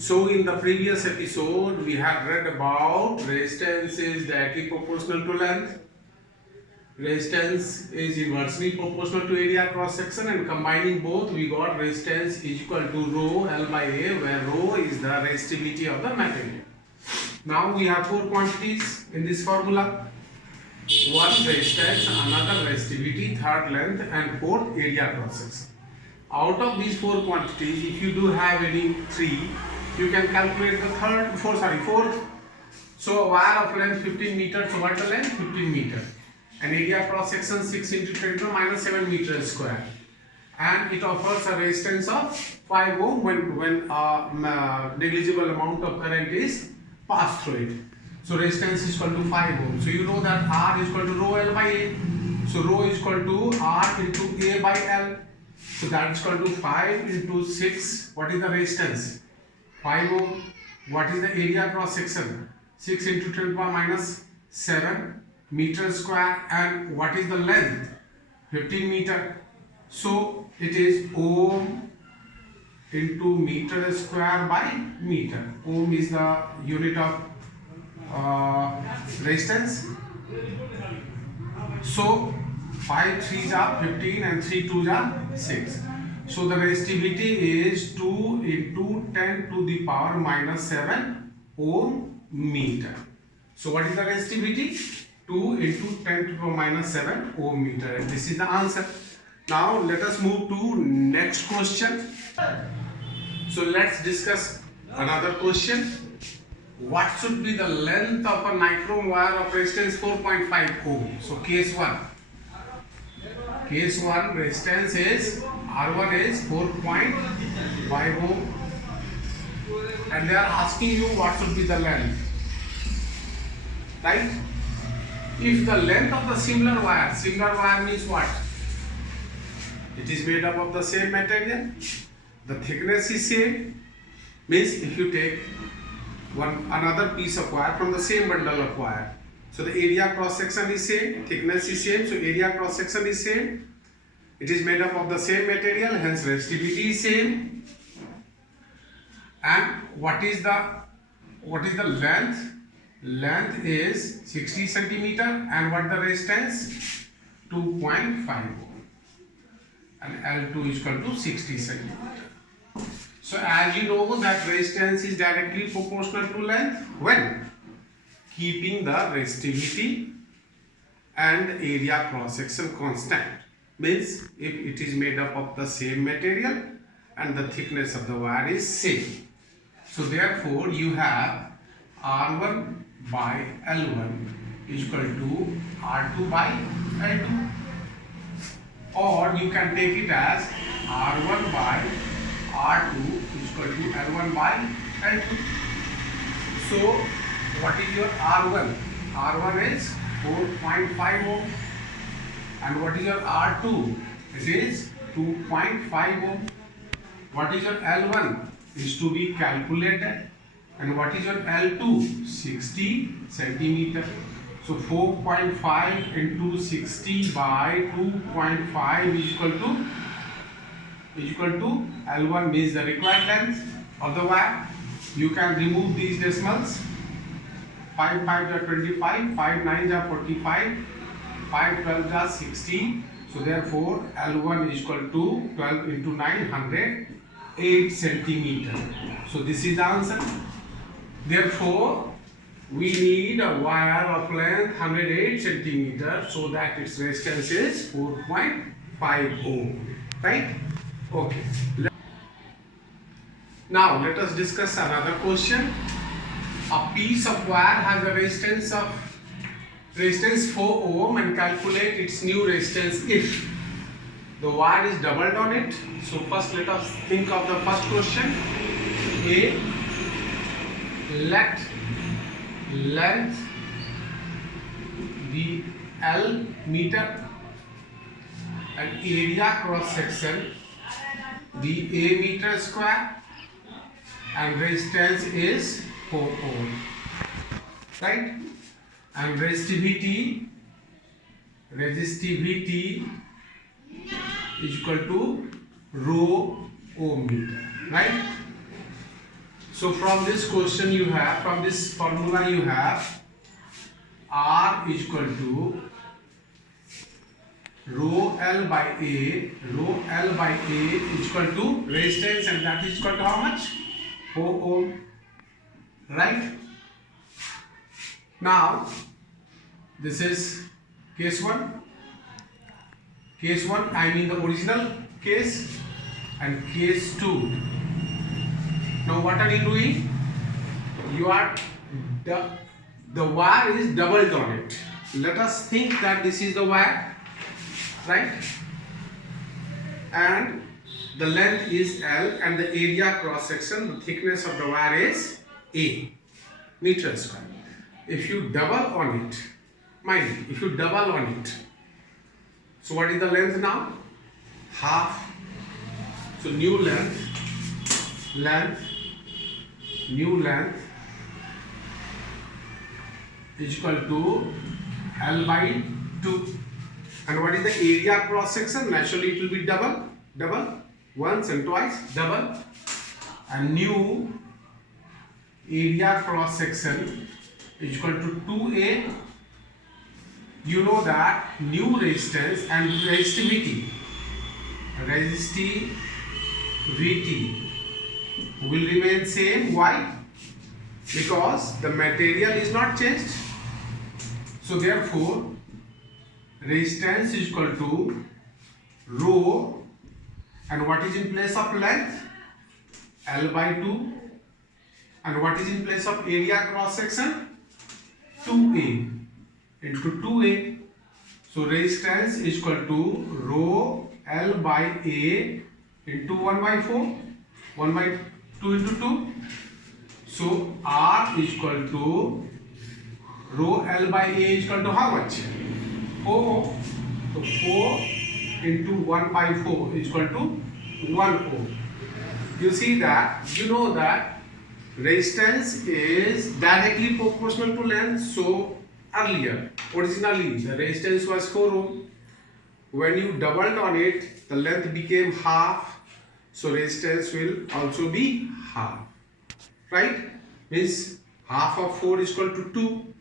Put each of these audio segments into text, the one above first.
So in the previous episode we have read about resistance is directly proportional to length, resistance is inversely proportional to area cross section, and combining both we got resistance is equal to rho L by A, where rho is the resistivity of the material. Now we have four quantities in this formula. One resistance, another resistivity, third length, and fourth area cross section. Out of these four quantities, if you do have any three, you can calculate the fourth. So a wire of length 15 meter, so what the length? 15 meter. And area cross section 6 into 10 to the minus 7 meters square. And it offers a resistance of 5 ohm when negligible amount of current is passed through it. So resistance is equal to 5 ohm. So you know that R is equal to rho L by A. So rho is equal to R into A by L. So that is equal to 5 into 6. What is the resistance? 5 ohm. What is the area cross section? 6 into 10 to the minus 7 meter square. And what is the length? 15 meter. So it is ohm into meter square by meter. Ohm is the unit of resistance. So 5 3s are 15 and 3 2s are 6. So the resistivity is 2 into 10 to the power minus 7 ohm meter. So what is the resistivity? 2 into 10 to the power minus 7 ohm meter. And this is the answer. Now let us move to next question. So let's discuss another question. What should be the length of a nichrome wire of resistance 4.5 ohm? So case 1. Case 1 resistance is R1 is 4.5 ohm, and they are asking you what should be the length, right? If the length of the similar wire means what? It is made up of the same material, the thickness is same, means if you take another piece of wire from the same bundle of wire, so the area cross section is same, thickness is same, so area cross section is same, it is made up of the same material, hence resistivity is same. And what is the length? Length is 60 centimeter, and what the resistance? 2.5 ohm, and L2 is equal to 60 centimeter. So as you know that resistance is directly proportional to length when keeping the resistivity and area cross section constant, means if it is made up of the same material and the thickness of the wire is same. So therefore you have R1 by L1 is equal to R2 by L2, or you can take it as R1 by R2 is equal to L1 by L2. So what is your R1? R1 is 4.5 ohm, and what is your R2? It is 2.5 ohm. What is your L1 is to be calculated, and what is your L2? 60 centimeter. So 4.5 into 60 by 2.5 is equal to L1 means the required length of the wire. You can remove these decimals. 5 5 are 25, 5 9 are 45, 5 12 are 60. So therefore L1 is equal to 12 into 9, 108 centimeter. So this is the answer. Therefore we need a wire of length 108 centimeter, so that its resistance is 4.5 ohm, right? Okay. Now let us discuss another question. A piece of wire has a resistance 4 ohm, and calculate its new resistance if the wire is doubled on it. So first let us think of the first question. A, let length be L meter and area cross section be A meter square, and resistance is 4 ohm, right? And resistivity is equal to rho ohm meter, right? So from this question you have, from this formula you have R is equal to rho L by A, rho L by A is equal to resistance, and that is equal to how much? 4 ohm, right? Now this is case 1. Case 1, I mean the original case, and case 2. Now what are you doing? You are the wire is doubled on it. Let us think that this is the wire, right? And the length is L, and the area cross section, the thickness of the wire is A meter square. If you double on it, mind you, if you double on it, so what is the length now? Half. So new length, new length is equal to L by 2. And what is the area cross section? Naturally it will be double, once and twice, double. And new area cross section is equal to 2A. You know that new resistance and resistivity will remain same. Why? Because the material is not changed. So therefore resistance is equal to rho, and what is in place of length? L by 2. And what is in place of area cross section? 2A into 2A. So resistance is equal to rho L by A into 1 by 4, 1 by 2 into 2. So R is equal to rho L by A is equal to how much? 4. So 4 into 1 by 4 is equal to 1 ohm. You see that, you know that resistance is directly proportional to length. So originally the resistance was 4 ohm. When you doubled on it, the length became half. So resistance will also be half, right? Means half of 4 is equal to 2,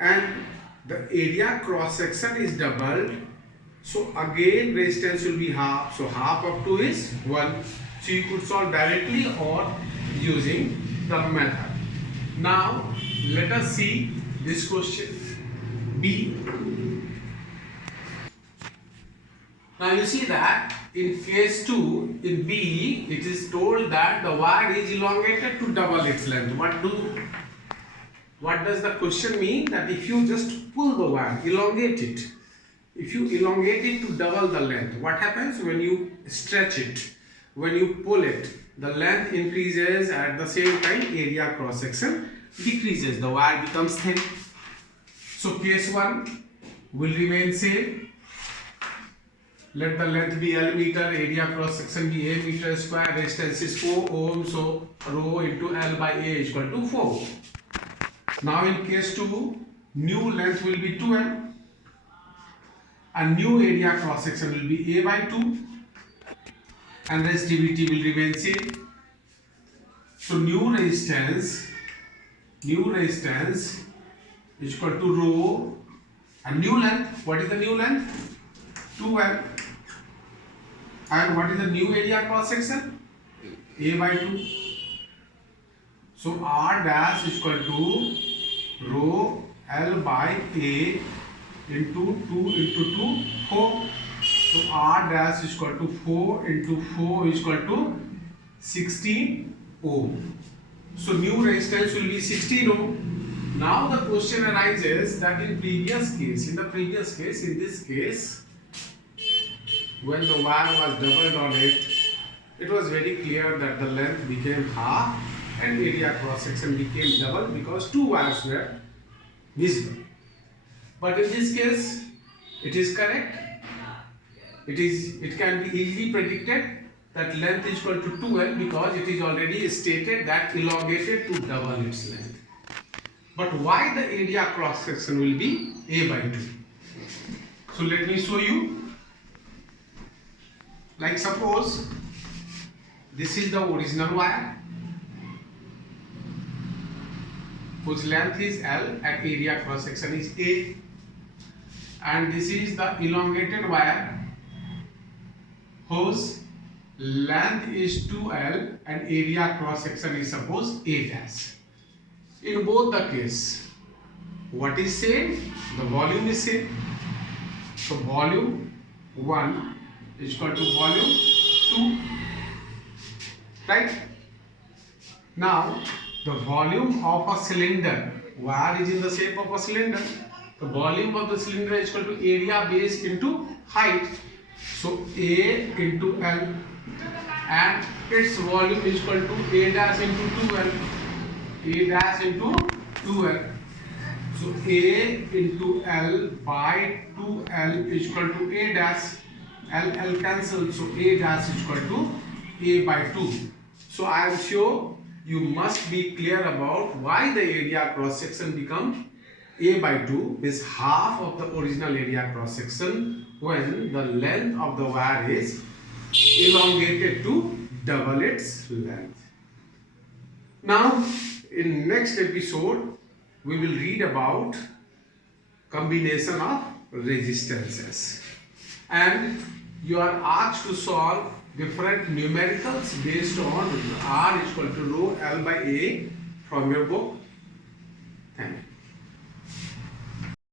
and the area cross section is doubled. So again resistance will be half. So half of 2 is 1. So you could solve directly or using the method. Now let us see this question B. Now you see that in case 2, in B, it is told that the wire is elongated to double its length. What does the question mean? That if you just pull the wire, elongate it. If you elongate it to double the length, what happens when you stretch it? When you pull it, the length increases, at the same time area cross section decreases. The wire becomes thin. So case 1 will remain same. Let the length be L meter, area cross section be A meter square, resistance is 4 ohm, so rho into L by A is equal to 4. Now in case 2, new length will be 2L, and new area cross section will be A by 2, and resistivity will remain same. So new resistance is equal to rho, and new length, what is the new length? 2L. And what is the new area cross section? A by 2. So R dash is equal to rho L by A into 2 into 2, 4. So R dash is equal to 4 into 4 is equal to 16 ohm. So new resistance will be 16 ohm. Now the question arises that in this case, when the wire was doubled on it, it was very clear that the length became half and area cross section became double because 2 wires were visible. But in this case, it is correct. It can be easily predicted that length is equal to 2L because it is already stated that elongated to double its length. But why the area cross section will be A by 2? So let me show you. Like suppose this is the original wire whose length is L and area cross section is A, and this is the elongated wire whose length is 2L and area cross section is suppose A dash. In both the case, what is same? The volume is same. So volume 1 is equal to volume 2, right? Now the volume of a cylinder, wire is in the shape of a cylinder. The volume of the cylinder is equal to area base into height. So A into L, and its volume is equal to A dash into 2L. A dash into 2L. So A into L by 2L is equal to A dash. L cancel. So A dash is equal to A by 2. So I am sure you must be clear about why the area cross section become A by 2 is half of the original area cross section when the length of the wire is elongated to double its length. Now in next episode we will read about combination of resistances, and you are asked to solve different numericals based on R is equal to rho L by A from your book. Thank you.